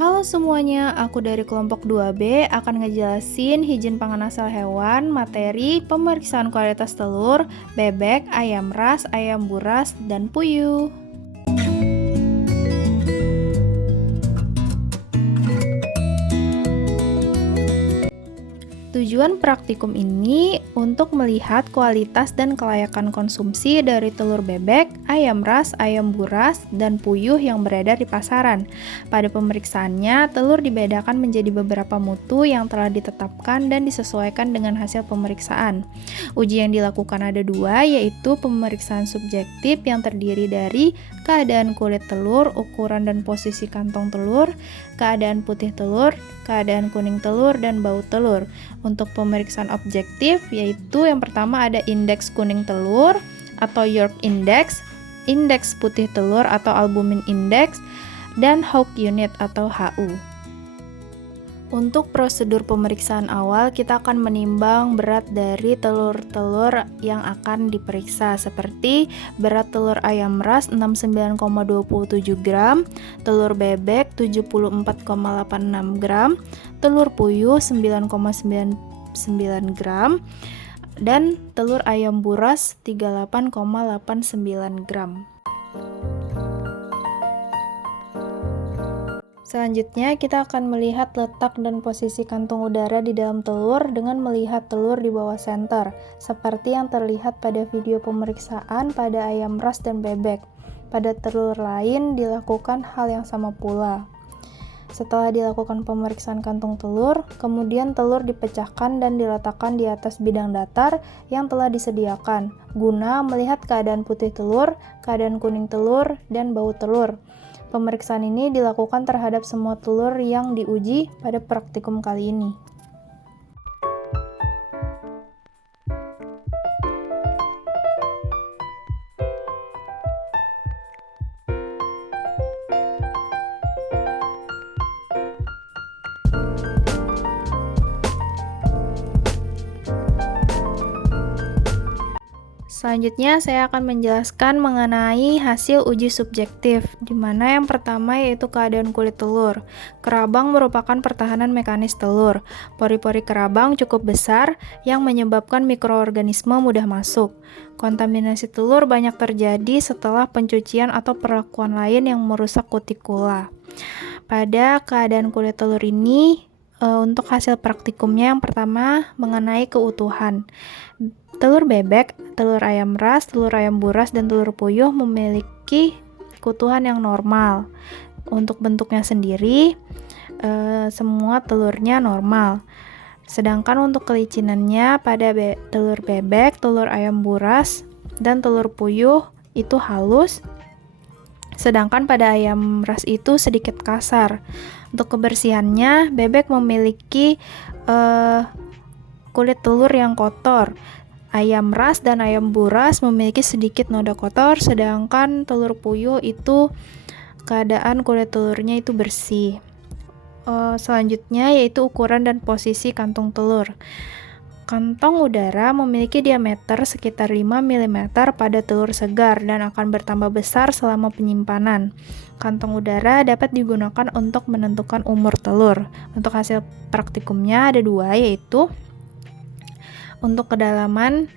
Halo semuanya, aku dari kelompok 2B akan ngejelasin higien pangan asal hewan, materi, pemeriksaan kualitas telur, bebek, ayam ras, ayam buras, dan puyuh. Tujuan praktikum ini untuk melihat kualitas dan kelayakan konsumsi dari telur bebek, ayam ras, ayam buras, dan puyuh yang beredar di pasaran. Pada pemeriksaannya, telur dibedakan menjadi beberapa mutu yang telah ditetapkan dan disesuaikan dengan hasil pemeriksaan. Uji yang dilakukan ada dua, yaitu pemeriksaan subjektif yang terdiri dari keadaan kulit telur, ukuran dan posisi kantong telur, keadaan putih telur, keadaan kuning telur, dan bau telur. Untuk pemeriksaan objektif, yaitu yang pertama ada indeks kuning telur atau York Index, indeks putih telur atau Albumin Index, dan Hawk Unit atau HU. Untuk prosedur pemeriksaan awal, kita akan menimbang berat dari telur-telur yang akan diperiksa, seperti berat telur ayam ras 69,27 gram, telur bebek 74,86 gram, telur puyuh 9,99 gram, dan telur ayam buras 38,89 gram. Selanjutnya, kita akan melihat letak dan posisi kantung udara di dalam telur dengan melihat telur di bawah senter, seperti yang terlihat pada video pemeriksaan pada ayam ras dan bebek. Pada telur lain dilakukan hal yang sama pula. Setelah dilakukan pemeriksaan kantung telur, kemudian telur dipecahkan dan diletakkan di atas bidang datar yang telah disediakan, guna melihat keadaan putih telur, keadaan kuning telur, dan bau telur. Pemeriksaan ini dilakukan terhadap semua telur yang diuji pada praktikum kali ini. Selanjutnya, saya akan menjelaskan mengenai hasil uji subjektif, di mana yang pertama yaitu keadaan kulit telur. Kerabang merupakan pertahanan mekanis telur. Pori-pori kerabang cukup besar yang menyebabkan mikroorganisme mudah masuk. Kontaminasi telur banyak terjadi setelah pencucian atau perlakuan lain yang merusak kutikula. Pada keadaan kulit telur ini, untuk hasil praktikumnya yang pertama mengenai keutuhan. Telur bebek, telur ayam ras, telur ayam buras, dan telur puyuh memiliki keutuhan yang normal. Untuk bentuknya sendiri, semua telurnya normal. Sedangkan untuk kelicinannya pada telur bebek, telur ayam buras, dan telur puyuh itu halus. Sedangkan pada ayam ras itu sedikit kasar. Untuk kebersihannya, bebek memiliki kulit telur yang kotor. Ayam ras dan ayam buras memiliki sedikit noda kotor, sedangkan telur puyuh itu keadaan kulit telurnya itu bersih. Selanjutnya yaitu ukuran dan posisi kantung telur. Kantong udara memiliki diameter sekitar 5 mm pada telur segar dan akan bertambah besar selama penyimpanan. Kantong udara dapat digunakan untuk menentukan umur telur. Untuk hasil praktikumnya ada dua, yaitu untuk kedalaman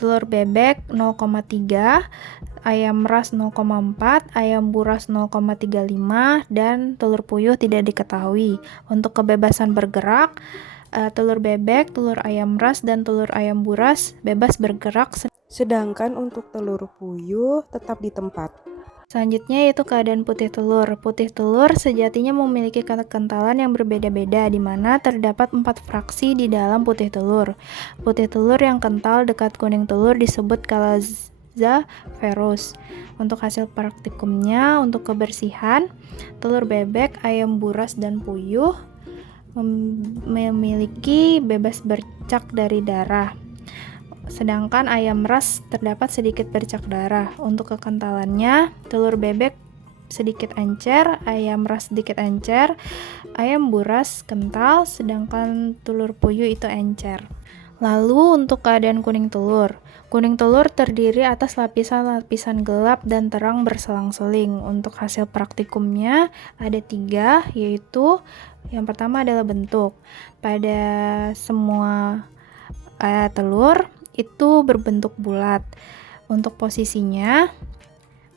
telur bebek 0,3, ayam ras 0,4, ayam buras 0,35, dan telur puyuh tidak diketahui. Untuk kebebasan bergerak, telur bebek, telur ayam ras, dan telur ayam buras bebas bergerak. Sedangkan untuk telur puyuh tetap di tempat. Selanjutnya yaitu keadaan putih telur. Putih telur sejatinya memiliki kekentalan yang berbeda-beda, di mana terdapat 4 fraksi di dalam putih telur. Putih telur yang kental dekat kuning telur disebut calaza-ferus. Untuk hasil praktikumnya, untuk kebersihan, telur bebek, ayam buras, dan puyuh memiliki bebas bercak dari darah. Sedangkan ayam ras terdapat sedikit bercak darah. Untuk kekentalannya, telur bebek sedikit encer, ayam ras sedikit encer, ayam buras kental, sedangkan telur puyuh itu encer. Lalu untuk keadaan kuning telur. Kuning telur terdiri atas lapisan-lapisan gelap dan terang berselang-seling. Untuk hasil praktikumnya ada 3, yaitu yang pertama adalah bentuk. Pada semua telur itu berbentuk bulat. Untuk posisinya,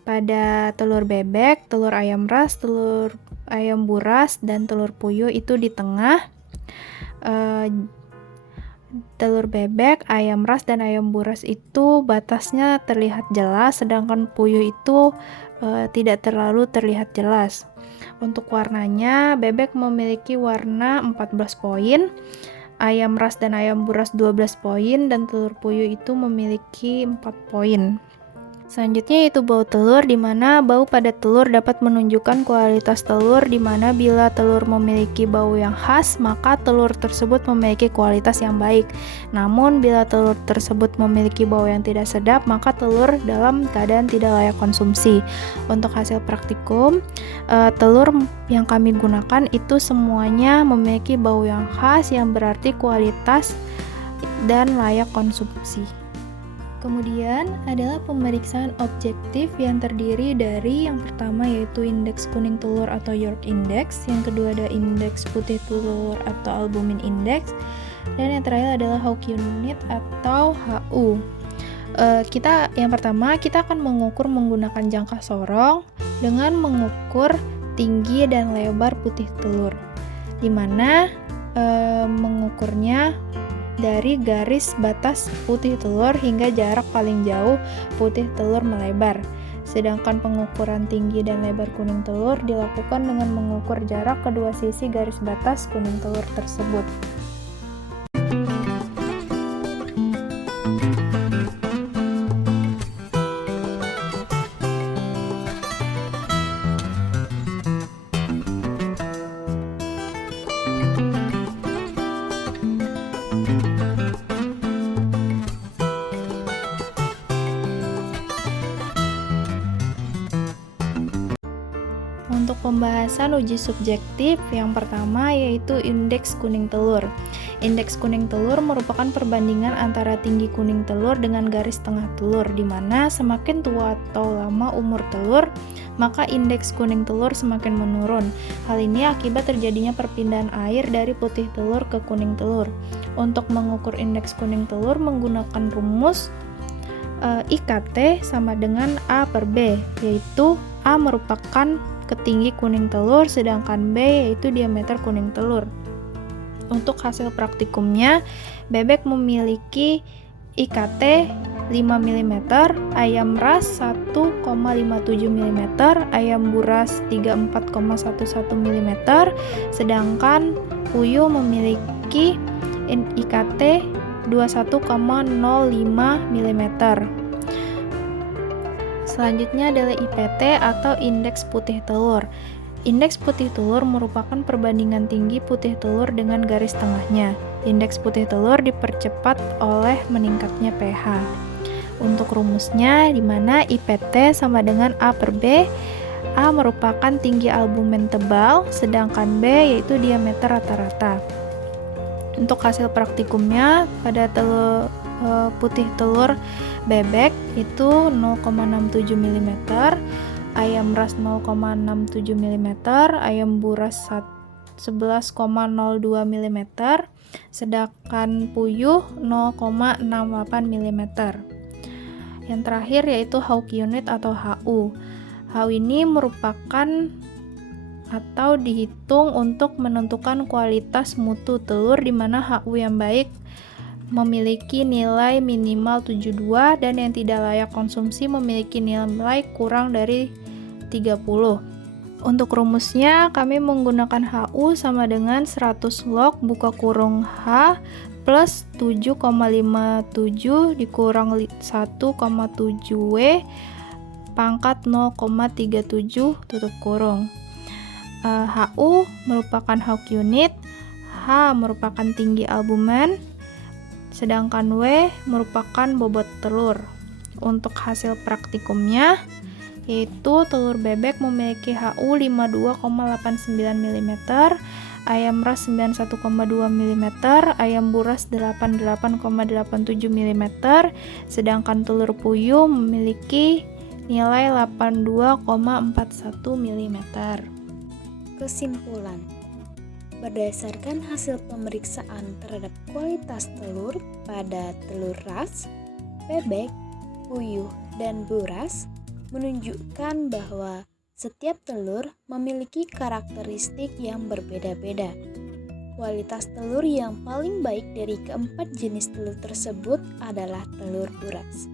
pada telur bebek, telur ayam ras, telur ayam buras, dan telur puyuh itu di tengah. Telur bebek, ayam ras, dan ayam buras itu batasnya terlihat jelas, sedangkan puyuh itu tidak terlalu terlihat jelas. Untuk warnanya, bebek memiliki warna 14 poin, ayam ras dan ayam buras 12 poin, dan telur puyuh itu memiliki 4 poin. Selanjutnya yaitu bau telur, di mana bau pada telur dapat menunjukkan kualitas telur, di mana bila telur memiliki bau yang khas, maka telur tersebut memiliki kualitas yang baik. Namun bila telur tersebut memiliki bau yang tidak sedap, maka telur dalam keadaan tidak layak konsumsi. Untuk hasil praktikum, telur yang kami gunakan itu semuanya memiliki bau yang khas, yang berarti kualitas dan layak konsumsi. Kemudian adalah pemeriksaan objektif yang terdiri dari yang pertama yaitu indeks kuning telur atau York Index, yang kedua ada indeks putih telur atau Albumin Index, dan yang terakhir adalah Hawk Unit atau HU. Yang pertama kita akan mengukur menggunakan jangka sorong dengan mengukur tinggi dan lebar putih telur, di mana mengukurnya dari garis batas putih telur hingga jarak paling jauh putih telur melebar. Sedangkan pengukuran tinggi dan lebar kuning telur dilakukan dengan mengukur jarak kedua sisi garis batas kuning telur tersebut. Untuk pembahasan uji subjektif, yang pertama yaitu indeks kuning telur. Indeks kuning telur merupakan perbandingan antara tinggi kuning telur dengan garis tengah telur, di mana semakin tua atau lama umur telur, maka indeks kuning telur semakin menurun. Hal ini akibat terjadinya perpindahan air dari putih telur ke kuning telur. Untuk mengukur indeks kuning telur menggunakan rumus IKT sama dengan A per B, yaitu A merupakan ketinggi kuning telur, sedangkan B yaitu diameter kuning telur. Untuk hasil praktikumnya, bebek memiliki IKT 5 mm, ayam ras 1,57 mm, ayam buras 34,11 mm, sedangkan puyuh memiliki IKT 21,05 mm. Selanjutnya adalah IPT atau indeks putih telur. Indeks putih telur merupakan perbandingan tinggi putih telur dengan garis tengahnya. Indeks putih telur dipercepat oleh meningkatnya pH. Untuk rumusnya, di mana IPT sama dengan A per B. A merupakan tinggi albumen tebal, sedangkan B yaitu diameter rata-rata. Untuk hasil praktikumnya, pada putih telur bebek itu 0,67 mm, ayam ras 0,67 mm, ayam buras 11,02 mm, sedangkan puyuh 0,68 mm. Yang terakhir yaitu Hawk Unit atau HU. HU ini merupakan atau dihitung untuk menentukan kualitas mutu telur, di mana HU yang baik memiliki nilai minimal 72 dan yang tidak layak konsumsi memiliki nilai kurang dari 30. Untuk rumusnya kami menggunakan HU sama dengan 100 log buka kurung H plus 7,57 dikurang 1,7 W pangkat 0,37 tutup kurung. HU merupakan Hawk Unit, H merupakan tinggi albumen, sedangkan W merupakan bobot telur. Untuk hasil praktikumnya, yaitu telur bebek memiliki HU 52,89 mm, ayam ras 91,2 mm, ayam buras 88,87 mm, sedangkan telur puyuh memiliki nilai 82,41 mm. Kesimpulan, berdasarkan hasil pemeriksaan terhadap kualitas telur pada telur ras, bebek, puyuh, dan buras menunjukkan bahwa setiap telur memiliki karakteristik yang berbeda-beda. Kualitas telur yang paling baik dari keempat jenis telur tersebut adalah telur buras.